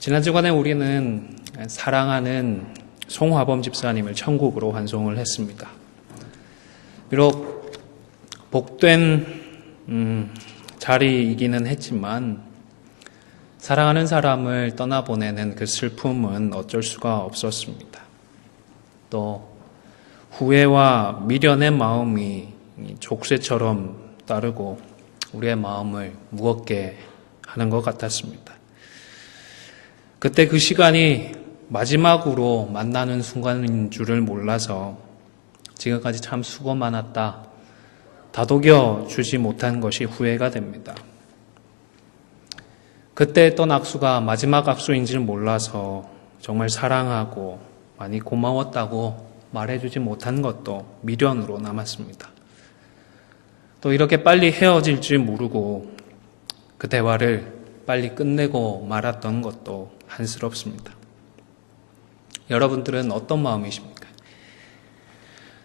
지난 주간에 우리는 사랑하는 송화범 집사님을 천국으로 환송을 했습니다. 비록 복된 자리이기는 했지만 사랑하는 사람을 떠나보내는 그 슬픔은 어쩔 수가 없었습니다. 또 후회와 미련의 마음이 족쇄처럼 따르고 우리의 마음을 무겁게 하는 것 같았습니다. 그때 그 시간이 마지막으로 만나는 순간인 줄을 몰라서 지금까지 참 수고 많았다, 다독여 주지 못한 것이 후회가 됩니다. 그때 했던 악수가 마지막 악수인 줄 몰라서 정말 사랑하고 많이 고마웠다고 말해주지 못한 것도 미련으로 남았습니다. 또 이렇게 빨리 헤어질 줄 모르고 그 대화를 빨리 끝내고 말았던 것도 한스럽습니다. 여러분들은 어떤 마음이십니까?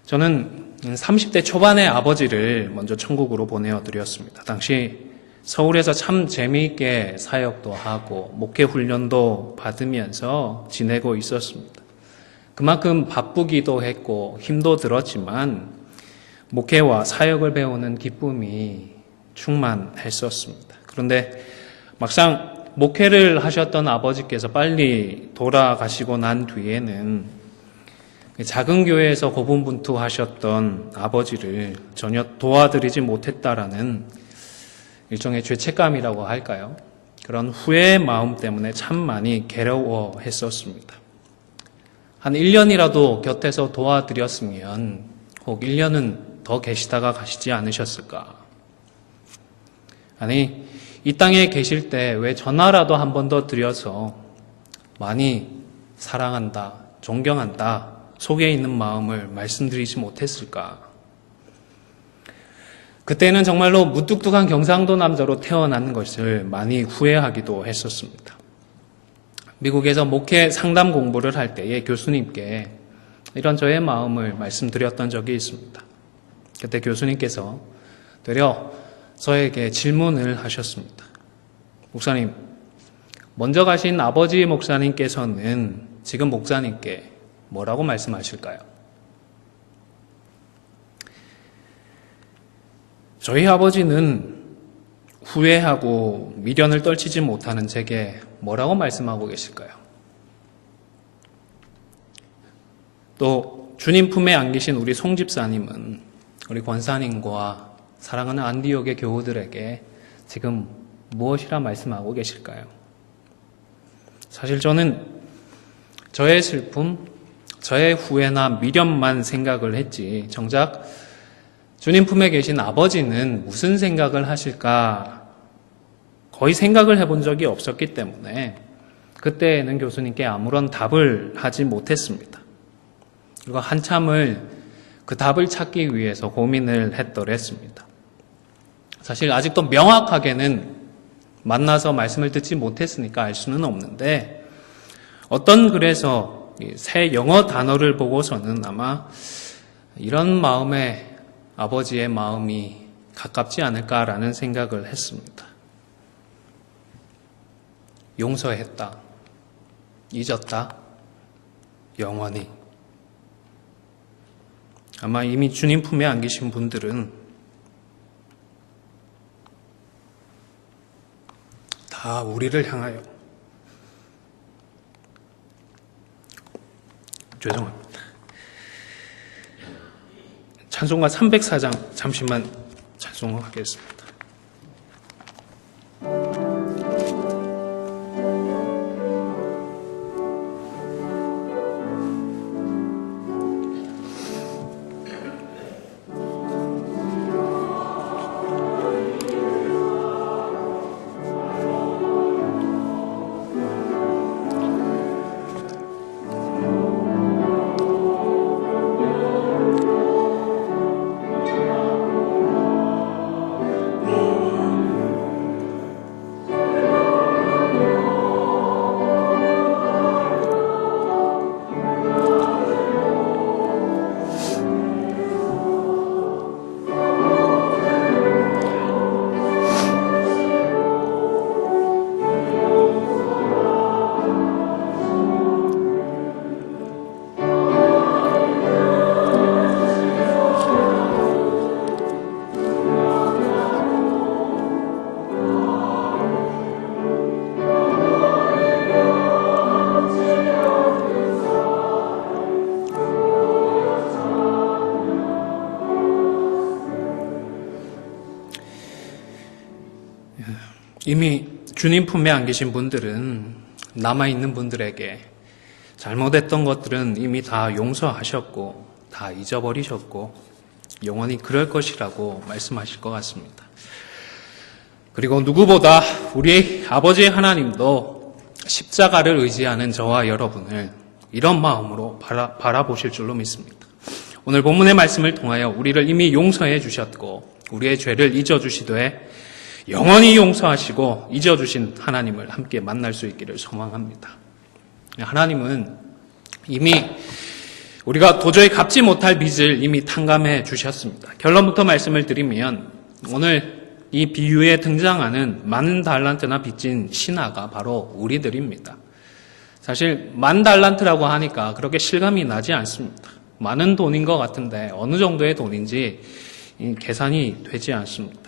저는 30대 초반의 아버지를 먼저 천국으로 보내어드렸습니다. 당시 서울에서 참 재미있게 사역도 하고 목회 훈련도 받으면서 지내고 있었습니다. 그만큼 바쁘기도 했고 힘도 들었지만 목회와 사역을 배우는 기쁨이 충만했었습니다. 그런데 막상 목회를 하셨던 아버지께서 빨리 돌아가시고 난 뒤에는 작은 교회에서 고분분투하셨던 아버지를 전혀 도와드리지 못했다라는 일종의 죄책감이라고 할까요? 그런 후회의 마음 때문에 참 많이 괴로워했었습니다. 한 1년이라도 곁에서 도와드렸으면 혹 1년은 더 계시다가 가시지 않으셨을까? 아니, 이 땅에 계실 때 왜 전화라도 한 번 더 드려서 많이 사랑한다, 존경한다, 속에 있는 마음을 말씀드리지 못했을까? 그때는 정말로 무뚝뚝한 경상도 남자로 태어난 것을 많이 후회하기도 했었습니다. 미국에서 목회 상담 공부를 할 때에 교수님께 이런 저의 마음을 말씀드렸던 적이 있습니다. 그때 교수님께서 되려 저에게 질문을 하셨습니다. 목사님, 먼저 가신 아버지 목사님께서는 지금 목사님께 뭐라고 말씀하실까요? 저희 아버지는 후회하고 미련을 떨치지 못하는 제게 뭐라고 말씀하고 계실까요? 또 주님 품에 안기신 우리 송 집사님은 우리 권사님과 사랑하는 안디옥의 교우들에게 지금 무엇이라 말씀하고 계실까요? 사실 저는 저의 슬픔, 저의 후회나 미련만 생각을 했지 정작 주님 품에 계신 아버지는 무슨 생각을 하실까 거의 생각을 해본 적이 없었기 때문에 그때는 교수님께 아무런 답을 하지 못했습니다. 그리고 한참을 그 답을 찾기 위해서 고민을 했더랬습니다. 사실 아직도 명확하게는 만나서 말씀을 듣지 못했으니까 알 수는 없는데 어떤 글에서 새 영어 단어를 보고서는 아마 이런 마음에 아버지의 마음이 가깝지 않을까라는 생각을 했습니다. 용서했다, 잊었다, 영원히. 아마 이미 주님 품에 안기신 분들은 다 우리를 향하여 죄송합니다. 찬송가 304장 잠시만 찬송하겠습니다. 이미 주님 품에 안 계신 분들은 남아있는 분들에게 잘못했던 것들은 이미 다 용서하셨고 다 잊어버리셨고 영원히 그럴 것이라고 말씀하실 것 같습니다. 그리고 누구보다 우리 아버지 하나님도 십자가를 의지하는 저와 여러분을 이런 마음으로 바라보실 줄로 믿습니다. 오늘 본문의 말씀을 통하여 우리를 이미 용서해 주셨고 우리의 죄를 잊어주시되 영원히 용서하시고 잊어주신 하나님을 함께 만날 수 있기를 소망합니다. 하나님은 이미 우리가 도저히 갚지 못할 빚을 이미 탕감해 주셨습니다. 결론부터 말씀을 드리면 오늘 이 비유에 등장하는 많은 달란트나 빚진 신하가 바로 우리들입니다. 사실 10,000달란트라고 하니까 그렇게 실감이 나지 않습니다. 많은 돈인 것 같은데 어느 정도의 돈인지 계산이 되지 않습니다.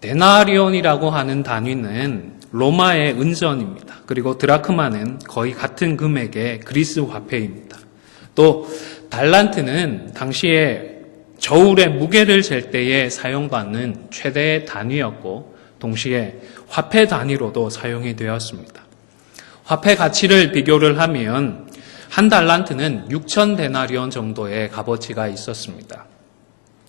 데나리온이라고 하는 단위는 로마의 은전입니다. 그리고 드라크마는 거의 같은 금액의 그리스 화폐입니다. 또 달란트는 당시에 저울의 무게를 잴 때에 사용받는 최대의 단위였고 동시에 화폐 단위로도 사용이 되었습니다. 화폐 가치를 비교를 하면 한 달란트는 6,000데나리온 정도의 값어치가 있었습니다.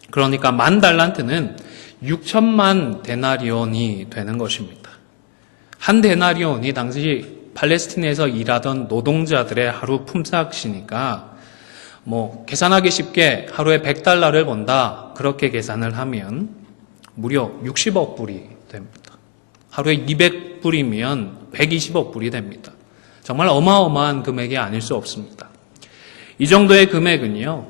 그러니까 10,000달란트는 6천만 데나리온이 되는 것입니다. 한 데나리온이 당시 팔레스틴에서 일하던 노동자들의 하루 품삯이니까 계산하기 쉽게 하루에 100달러를 번다 그렇게 계산을 하면 무려 60억 불이 됩니다. 하루에 200불이면 120억 불이 됩니다. 정말 어마어마한 금액이 아닐 수 없습니다. 이 정도의 금액은요,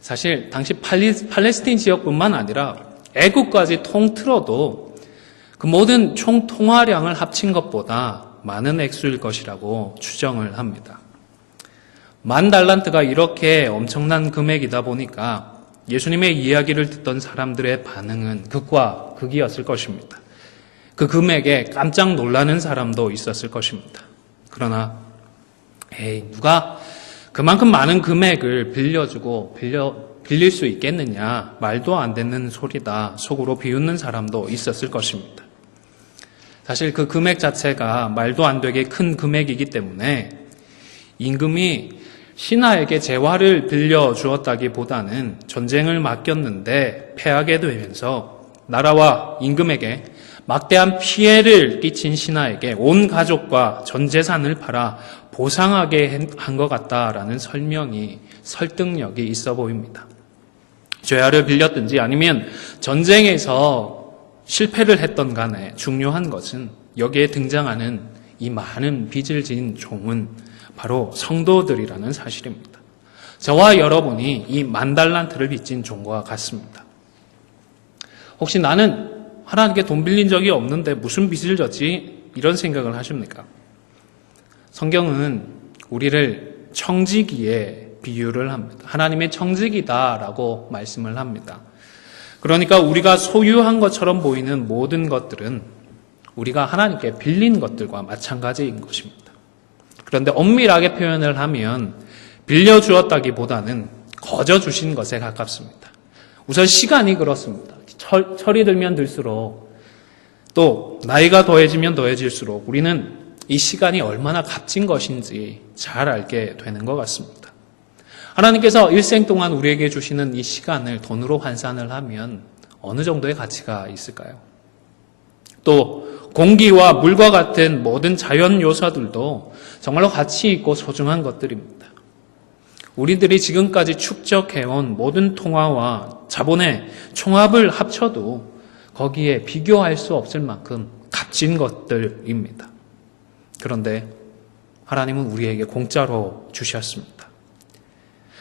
사실 당시 팔레스틴 지역뿐만 아니라 애국까지 통틀어도 그 모든 총 통화량을 합친 것보다 많은 액수일 것이라고 추정을 합니다. 10,000달란트가 이렇게 엄청난 금액이다 보니까 예수님의 이야기를 듣던 사람들의 반응은 극과 극이었을 것입니다. 그 금액에 깜짝 놀라는 사람도 있었을 것입니다. 그러나 누가 그만큼 많은 금액을 빌릴 수 있겠느냐, 말도 안 되는 소리다 속으로 비웃는 사람도 있었을 것입니다. 사실 그 금액 자체가 말도 안 되게 큰 금액이기 때문에 임금이 신하에게 재화를 빌려주었다기보다는 전쟁을 맡겼는데 패하게 되면서 나라와 임금에게 막대한 피해를 끼친 신하에게 온 가족과 전 재산을 팔아 보상하게 한 것 같다라는 설득력이 있어 보입니다. 재화를 빌렸든지 아니면 전쟁에서 실패를 했던 간에 중요한 것은 여기에 등장하는 이 많은 빚을 진 종은 바로 성도들이라는 사실입니다. 저와 여러분이 이 10,000달란트를 빚진 종과 같습니다. 혹시 나는 하나님께 돈 빌린 적이 없는데 무슨 빚을 졌지? 이런 생각을 하십니까? 성경은 우리를 청지기에 비유를 합니다. 하나님의 청지기다라고 말씀을 합니다. 그러니까 우리가 소유한 것처럼 보이는 모든 것들은 우리가 하나님께 빌린 것들과 마찬가지인 것입니다. 그런데 엄밀하게 표현을 하면 빌려주었다기보다는 거저 주신 것에 가깝습니다. 우선 시간이 그렇습니다. 철이 들면 들수록 또 나이가 더해지면 더해질수록 우리는 이 시간이 얼마나 값진 것인지 잘 알게 되는 것 같습니다. 하나님께서 일생 동안 우리에게 주시는 이 시간을 돈으로 환산을 하면 어느 정도의 가치가 있을까요? 또 공기와 물과 같은 모든 자연 요소들도 정말로 가치 있고 소중한 것들입니다. 우리들이 지금까지 축적해온 모든 통화와 자본의 총합을 합쳐도 거기에 비교할 수 없을 만큼 값진 것들입니다. 그런데 하나님은 우리에게 공짜로 주셨습니다.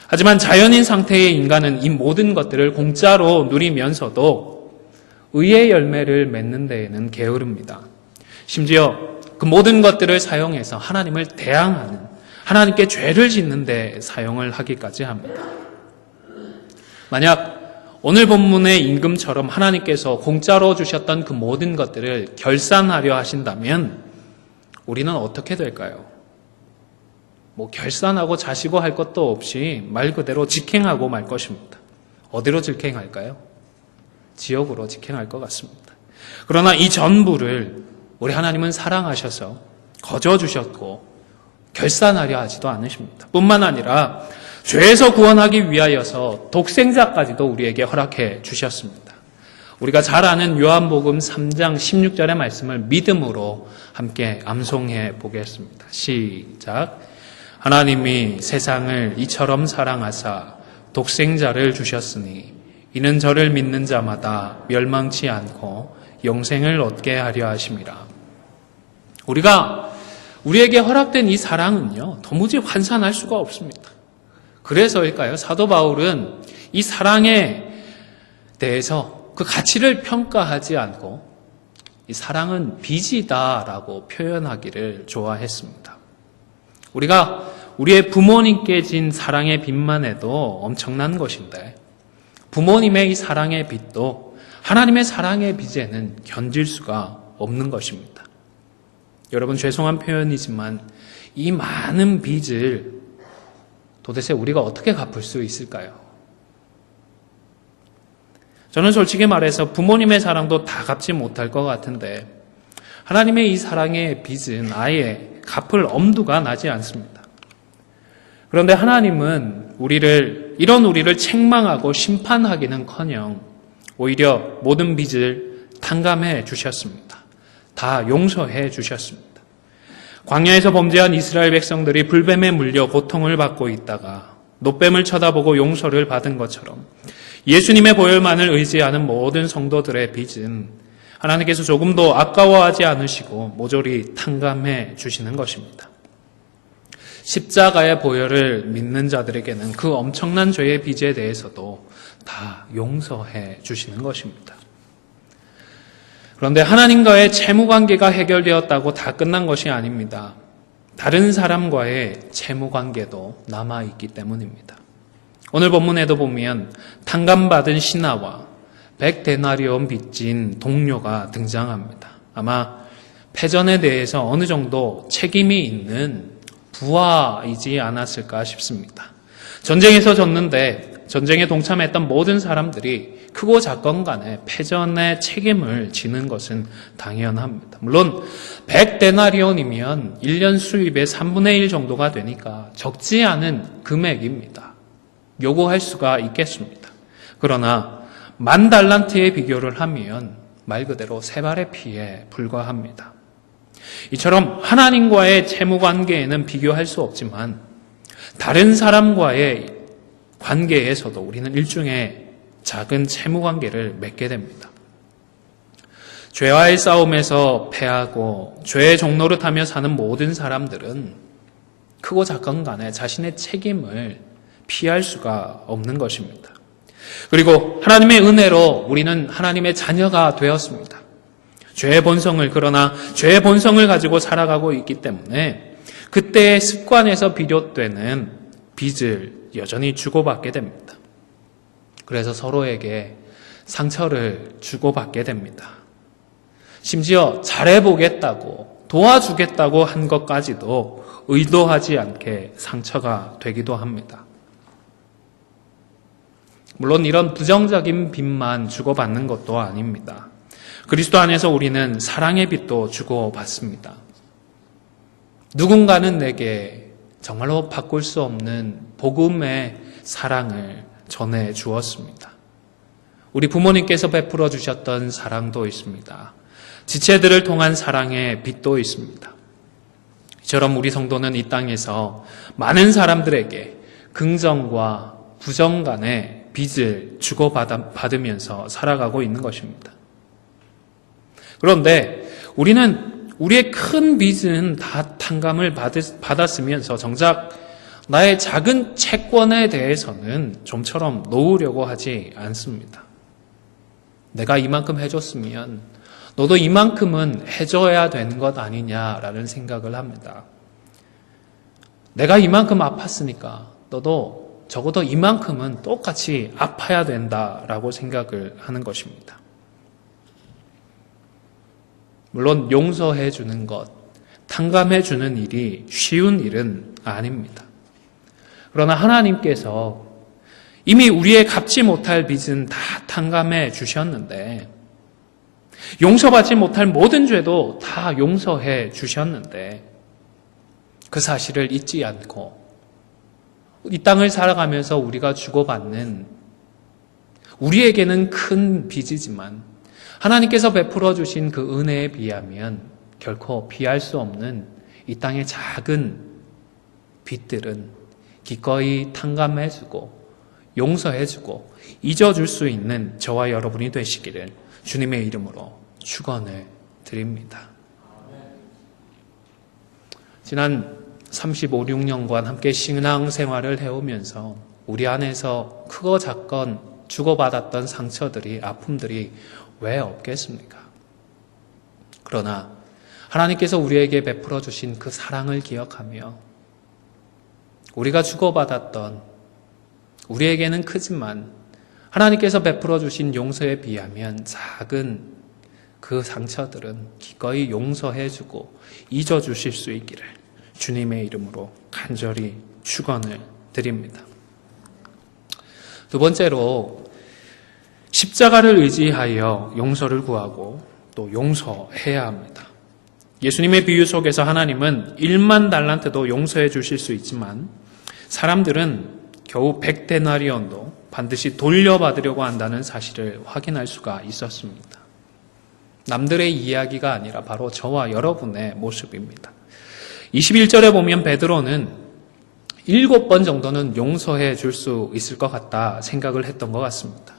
하지만 자연인 상태의 인간은 이 모든 것들을 공짜로 누리면서도 의의 열매를 맺는 데에는 게으릅니다. 심지어 그 모든 것들을 사용해서 하나님을 대항하는, 하나님께 죄를 짓는 데 사용을 하기까지 합니다. 만약 오늘 본문의 임금처럼 하나님께서 공짜로 주셨던 그 모든 것들을 결산하려 하신다면 우리는 어떻게 될까요? 결산하고 자시고 할 것도 없이 말 그대로 직행하고 말 것입니다. 어디로 직행할까요? 지옥으로 직행할 것 같습니다. 그러나 이 전부를 우리 하나님은 사랑하셔서 거저 주셨고 결산하려 하지도 않으십니다. 뿐만 아니라 죄에서 구원하기 위하여서 독생자까지도 우리에게 허락해 주셨습니다. 우리가 잘 아는 요한복음 3장 16절의 말씀을 믿음으로 함께 암송해 보겠습니다. 시작. 하나님이 세상을 이처럼 사랑하사 독생자를 주셨으니 이는 저를 믿는 자마다 멸망치 않고 영생을 얻게 하려 하심이라. 우리에게 허락된 이 사랑은요, 도무지 환산할 수가 없습니다. 그래서일까요? 사도 바울은 이 사랑에 대해서 그 가치를 평가하지 않고 이 사랑은 빚이다라고 표현하기를 좋아했습니다. 우리가 우리의 부모님께 진 사랑의 빚만 해도 엄청난 것인데 부모님의 이 사랑의 빚도 하나님의 사랑의 빚에는 견딜 수가 없는 것입니다. 여러분, 죄송한 표현이지만 이 많은 빚을 도대체 우리가 어떻게 갚을 수 있을까요? 저는 솔직히 말해서 부모님의 사랑도 다 갚지 못할 것 같은데 하나님의 이 사랑의 빚은 아예 갚을 엄두가 나지 않습니다. 그런데 하나님은 이런 우리를 책망하고 심판하기는커녕 오히려 모든 빚을 탕감해 주셨습니다. 다 용서해 주셨습니다. 광야에서 범죄한 이스라엘 백성들이 불뱀에 물려 고통을 받고 있다가 놋뱀을 쳐다보고 용서를 받은 것처럼 예수님의 보혈만을 의지하는 모든 성도들의 빚은 하나님께서 조금도 아까워하지 않으시고 모조리 탕감해 주시는 것입니다. 십자가의 보혈을 믿는 자들에게는 그 엄청난 죄의 빚에 대해서도 다 용서해 주시는 것입니다. 그런데 하나님과의 채무관계가 해결되었다고 다 끝난 것이 아닙니다. 다른 사람과의 채무관계도 남아있기 때문입니다. 오늘 본문에도 보면 탕감받은 신하와 100데나리온 빚진 동료가 등장합니다. 아마 패전에 대해서 어느 정도 책임이 있는 부하이지 않았을까 싶습니다. 전쟁에서 졌는데 전쟁에 동참했던 모든 사람들이 크고 작건 간에 패전의 책임을 지는 것은 당연합니다. 물론 100데나리온이면 1년 수입의 3분의 1 정도가 되니까 적지 않은 금액입니다. 요구할 수가 있겠습니다. 그러나 10,000달란트에 비교를 하면 말 그대로 세 발의 피에 불과합니다. 이처럼 하나님과의 채무관계에는 비교할 수 없지만 다른 사람과의 관계에서도 우리는 일종의 작은 채무관계를 맺게 됩니다. 죄와의 싸움에서 패하고 죄의 종노릇하며 사는 모든 사람들은 크고 작건 간에 자신의 책임을 피할 수가 없는 것입니다. 그리고 하나님의 은혜로 우리는 하나님의 자녀가 되었습니다. 그러나 죄의 본성을 가지고 살아가고 있기 때문에 그때의 습관에서 비롯되는 빚을 여전히 주고받게 됩니다. 그래서 서로에게 상처를 주고받게 됩니다. 심지어 잘해보겠다고 도와주겠다고 한 것까지도 의도하지 않게 상처가 되기도 합니다. 물론 이런 부정적인 빚만 주고받는 것도 아닙니다. 그리스도 안에서 우리는 사랑의 빚도 주고받습니다. 누군가는 내게 정말로 바꿀 수 없는 복음의 사랑을 전해 주었습니다. 우리 부모님께서 베풀어 주셨던 사랑도 있습니다. 지체들을 통한 사랑의 빚도 있습니다. 이처럼 우리 성도는 이 땅에서 많은 사람들에게 긍정과 부정 간의 빚을 주고받으면서 살아가고 있는 것입니다. 그런데 우리의 큰 빚은 다 탕감을 받았으면서 정작 나의 작은 채권에 대해서는 좀처럼 놓으려고 하지 않습니다. 내가 이만큼 해줬으면 너도 이만큼은 해줘야 되는 것 아니냐라는 생각을 합니다. 내가 이만큼 아팠으니까 너도 적어도 이만큼은 똑같이 아파야 된다라고 생각을 하는 것입니다. 물론 용서해 주는 것, 탕감해 주는 일이 쉬운 일은 아닙니다. 그러나 하나님께서 이미 우리의 갚지 못할 빚은 다 탕감해 주셨는데 용서받지 못할 모든 죄도 다 용서해 주셨는데 그 사실을 잊지 않고 이 땅을 살아가면서 우리가 주고받는 우리에게는 큰 빚이지만 하나님께서 베풀어 주신 그 은혜에 비하면 결코 비할 수 없는 이 땅의 작은 빚들은 기꺼이 탕감해주고 용서해주고 잊어줄 수 있는 저와 여러분이 되시기를 주님의 이름으로 축원을 드립니다. 지난 35, 6년간 함께 신앙생활을 해오면서 우리 안에서 크고 작건 주고받았던 상처들이, 아픔들이 왜 없겠습니까? 그러나 하나님께서 우리에게 베풀어 주신 그 사랑을 기억하며 우리가 주고받았던 우리에게는 크지만 하나님께서 베풀어 주신 용서에 비하면 작은 그 상처들은 기꺼이 용서해 주고 잊어 주실 수 있기를 주님의 이름으로 간절히 축원을 드립니다. 두 번째로 십자가를 의지하여 용서를 구하고 또 용서해야 합니다. 예수님의 비유 속에서 하나님은 1만 달란트도 용서해 주실 수 있지만 사람들은 겨우 100데나리온도 반드시 돌려받으려고 한다는 사실을 확인할 수가 있었습니다. 남들의 이야기가 아니라 바로 저와 여러분의 모습입니다. 21절에 보면 베드로는 7번 정도는 용서해 줄 수 있을 것 같다 생각을 했던 것 같습니다.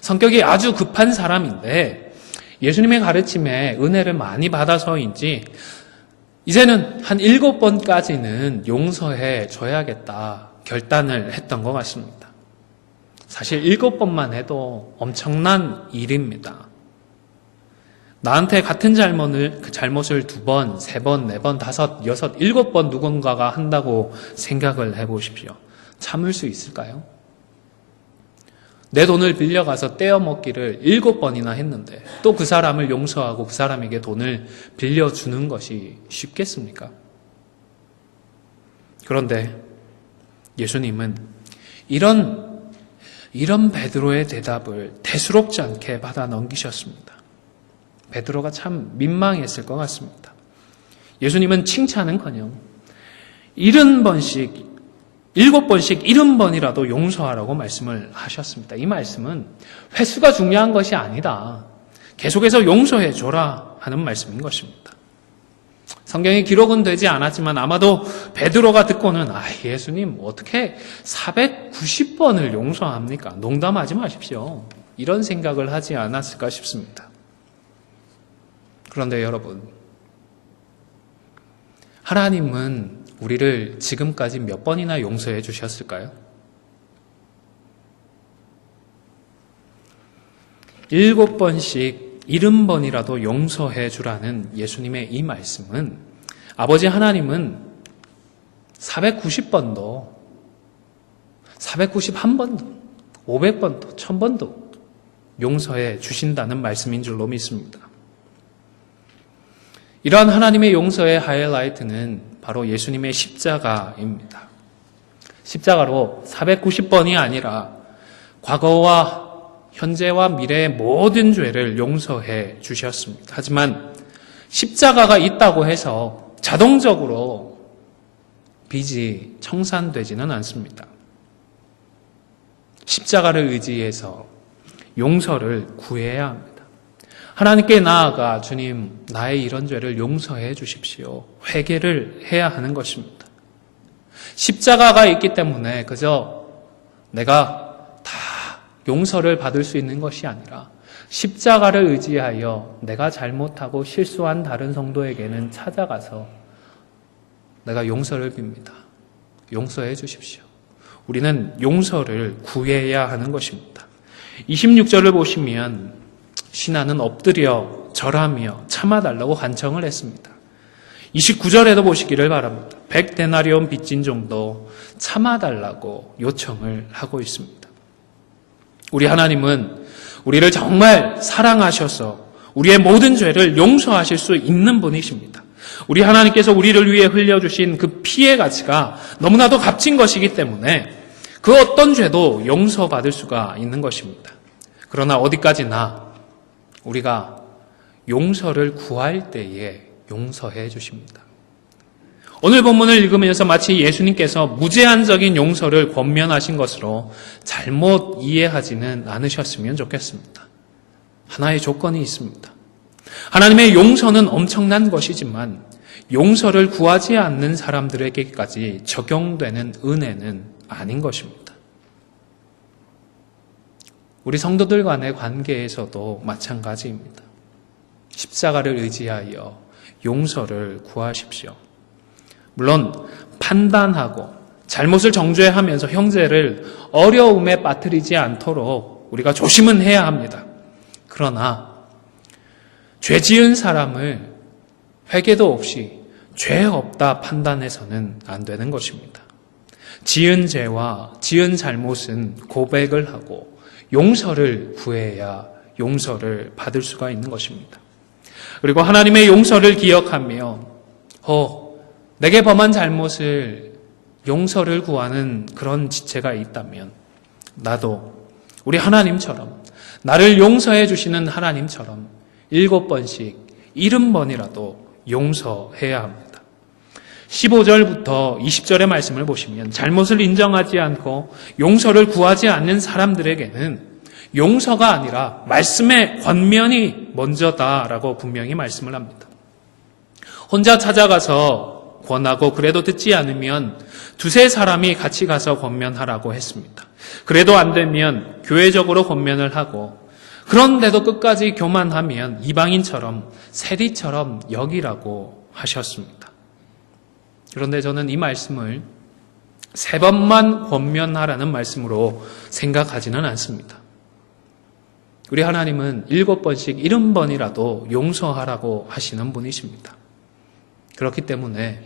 성격이 아주 급한 사람인데 예수님의 가르침에 은혜를 많이 받아서인지 이제는 한 7번까지는 용서해 줘야겠다 결단을 했던 것 같습니다. 사실 7번만 해도 엄청난 일입니다. 나한테 같은 잘못을 2번, 3번, 4번, 5, 6, 7번 누군가가 한다고 생각을 해보십시오. 참을 수 있을까요? 내 돈을 빌려가서 떼어먹기를 7번이나 했는데 또 그 사람을 용서하고 그 사람에게 돈을 빌려주는 것이 쉽겠습니까? 그런데 예수님은 이런 베드로의 대답을 대수롭지 않게 받아 넘기셨습니다. 베드로가 참 민망했을 것 같습니다. 예수님은 칭찬은커녕 70번씩 70번이라도 용서하라고 말씀을 하셨습니다. 이 말씀은 횟수가 중요한 것이 아니다. 계속해서 용서해 줘라 하는 말씀인 것입니다. 성경에 기록은 되지 않았지만 아마도 베드로가 듣고는 예수님 어떻게 490번을 용서합니까? 농담하지 마십시오. 이런 생각을 하지 않았을까 싶습니다. 그런데 여러분, 하나님은 우리를 지금까지 몇 번이나 용서해 주셨을까요? 7번씩 70번이라도 용서해 주라는 예수님의 이 말씀은 아버지 하나님은 490번도 491번도 500번도 1000번도 용서해 주신다는 말씀인 줄로 믿습니다. 이러한 하나님의 용서의 하이라이트는 바로 예수님의 십자가입니다. 십자가로 490번이 아니라 과거와 현재와 미래의 모든 죄를 용서해 주셨습니다. 하지만 십자가가 있다고 해서 자동적으로 빚이 청산되지는 않습니다. 십자가를 의지해서 용서를 구해야 합니다. 하나님께 나아가 주님, 나의 이런 죄를 용서해 주십시오. 회개를 해야 하는 것입니다. 십자가가 있기 때문에 그저 내가 다 용서를 받을 수 있는 것이 아니라 십자가를 의지하여 내가 잘못하고 실수한 다른 성도에게는 찾아가서 내가 용서를 빕니다. 용서해 주십시오. 우리는 용서를 구해야 하는 것입니다. 26절을 보시면 신하는 엎드려 절하며 참아달라고 간청을 했습니다. 29절에도 보시기를 바랍니다. 100데나리온 빚진 정도 참아달라고 요청을 하고 있습니다. 우리 하나님은 우리를 정말 사랑하셔서 우리의 모든 죄를 용서하실 수 있는 분이십니다. 우리 하나님께서 우리를 위해 흘려주신 그 피의 가치가 너무나도 값진 것이기 때문에 그 어떤 죄도 용서받을 수가 있는 것입니다. 그러나 어디까지나 우리가 용서를 구할 때에 용서해 주십니다. 오늘 본문을 읽으면서 마치 예수님께서 무제한적인 용서를 권면하신 것으로 잘못 이해하지는 않으셨으면 좋겠습니다. 하나의 조건이 있습니다. 하나님의 용서는 엄청난 것이지만 용서를 구하지 않는 사람들에게까지 적용되는 은혜는 아닌 것입니다. 우리 성도들 간의 관계에서도 마찬가지입니다. 십자가를 의지하여 용서를 구하십시오. 물론 판단하고 잘못을 정죄하면서 형제를 어려움에 빠뜨리지 않도록 우리가 조심은 해야 합니다. 그러나 죄 지은 사람을 회개도 없이 죄 없다 판단해서는 안 되는 것입니다. 지은 죄와 지은 잘못은 고백을 하고 용서를 구해야 용서를 받을 수가 있는 것입니다. 그리고 하나님의 용서를 기억하며 내게 범한 잘못을 용서를 구하는 그런 지체가 있다면 나도 우리 하나님처럼 나를 용서해 주시는 하나님처럼 7번씩 70번이라도 용서해야 합니다. 15절부터 20절의 말씀을 보시면 잘못을 인정하지 않고 용서를 구하지 않는 사람들에게는 용서가 아니라 말씀의 권면이 먼저다라고 분명히 말씀을 합니다. 혼자 찾아가서 권하고 그래도 듣지 않으면 2-3사람이 같이 가서 권면하라고 했습니다. 그래도 안 되면 교회적으로 권면을 하고 그런데도 끝까지 교만하면 이방인처럼 세리처럼 여기라고 하셨습니다. 그런데 저는 이 말씀을 3번만 권면하라는 말씀으로 생각하지는 않습니다. 우리 하나님은 7번씩 70번이라도 용서하라고 하시는 분이십니다. 그렇기 때문에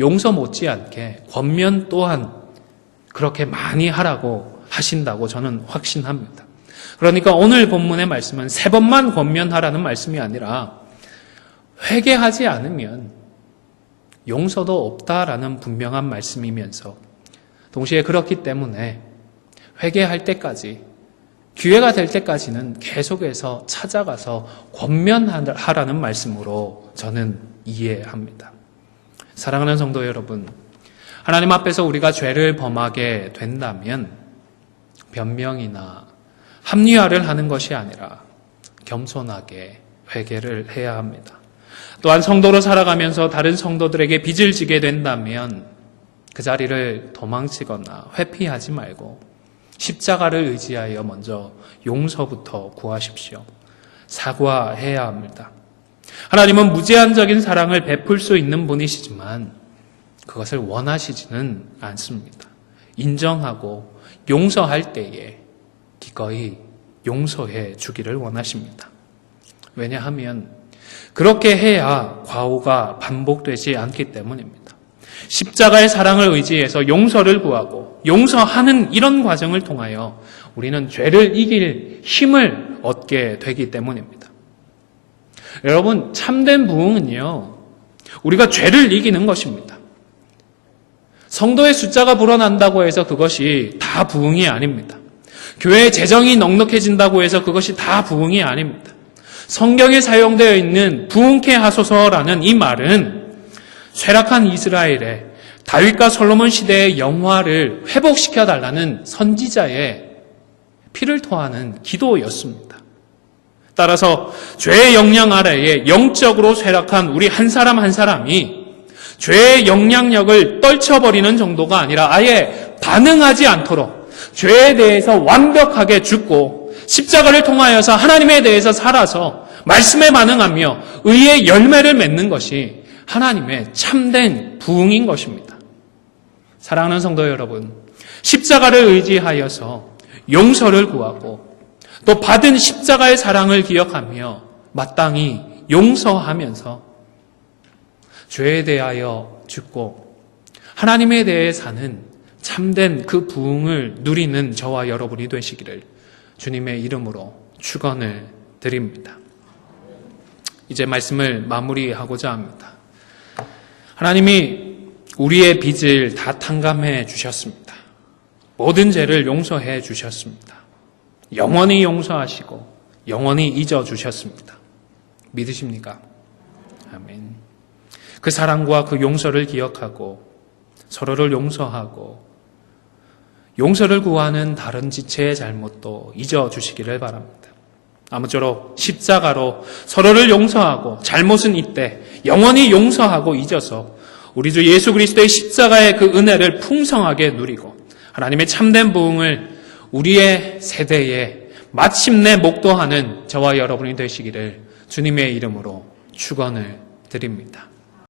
용서 못지않게 권면 또한 그렇게 많이 하라고 하신다고 저는 확신합니다. 그러니까 오늘 본문의 말씀은 3번만 권면하라는 말씀이 아니라 회개하지 않으면 용서도 없다라는 분명한 말씀이면서 동시에 그렇기 때문에 회개할 때까지 기회가 될 때까지는 계속해서 찾아가서 권면하라는 말씀으로 저는 이해합니다. 사랑하는 성도 여러분, 하나님 앞에서 우리가 죄를 범하게 된다면 변명이나 합리화를 하는 것이 아니라 겸손하게 회개를 해야 합니다. 또한 성도로 살아가면서 다른 성도들에게 빚을 지게 된다면 그 자리를 도망치거나 회피하지 말고 십자가를 의지하여 먼저 용서부터 구하십시오. 사과해야 합니다. 하나님은 무제한적인 사랑을 베풀 수 있는 분이시지만 그것을 원하시지는 않습니다. 인정하고 용서할 때에 기꺼이 용서해 주기를 원하십니다. 왜냐하면 그렇게 해야 과오가 반복되지 않기 때문입니다. 십자가의 사랑을 의지해서 용서를 구하고 용서하는 이런 과정을 통하여 우리는 죄를 이길 힘을 얻게 되기 때문입니다. 여러분, 참된 부흥은요, 우리가 죄를 이기는 것입니다. 성도의 숫자가 불어난다고 해서 그것이 다 부흥이 아닙니다. 교회의 재정이 넉넉해진다고 해서 그것이 다 부흥이 아닙니다. 성경에 사용되어 있는 부흥케 하소서라는 이 말은 쇠락한 이스라엘의 다윗과 솔로몬 시대의 영화를 회복시켜달라는 선지자의 피를 토하는 기도였습니다. 따라서 죄의 영향 아래에 영적으로 쇠락한 우리 한 사람 한 사람이 죄의 영향력을 떨쳐버리는 정도가 아니라 아예 반응하지 않도록 죄에 대해서 완벽하게 죽고 십자가를 통하여서 하나님에 대해서 살아서 말씀에 반응하며 의의 열매를 맺는 것이 하나님의 참된 부흥인 것입니다. 사랑하는 성도 여러분, 십자가를 의지하여서 용서를 구하고 또 받은 십자가의 사랑을 기억하며 마땅히 용서하면서 죄에 대하여 죽고 하나님에 대해 사는 참된 그 부흥을 누리는 저와 여러분이 되시기를 주님의 이름으로 축원을 드립니다. 이제 말씀을 마무리하고자 합니다. 하나님이 우리의 빚을 다 탕감해 주셨습니다. 모든 죄를 용서해 주셨습니다. 영원히 용서하시고 영원히 잊어 주셨습니다. 믿으십니까? 아멘. 그 사랑과 그 용서를 기억하고 서로를 용서하고 용서를 구하는 다른 지체의 잘못도 잊어주시기를 바랍니다. 아무쪼록 십자가로 서로를 용서하고 잘못은 이때 영원히 용서하고 잊어서 우리 주 예수 그리스도의 십자가의 그 은혜를 풍성하게 누리고 하나님의 참된 부흥을 우리의 세대에 마침내 목도하는 저와 여러분이 되시기를 주님의 이름으로 축원을 드립니다.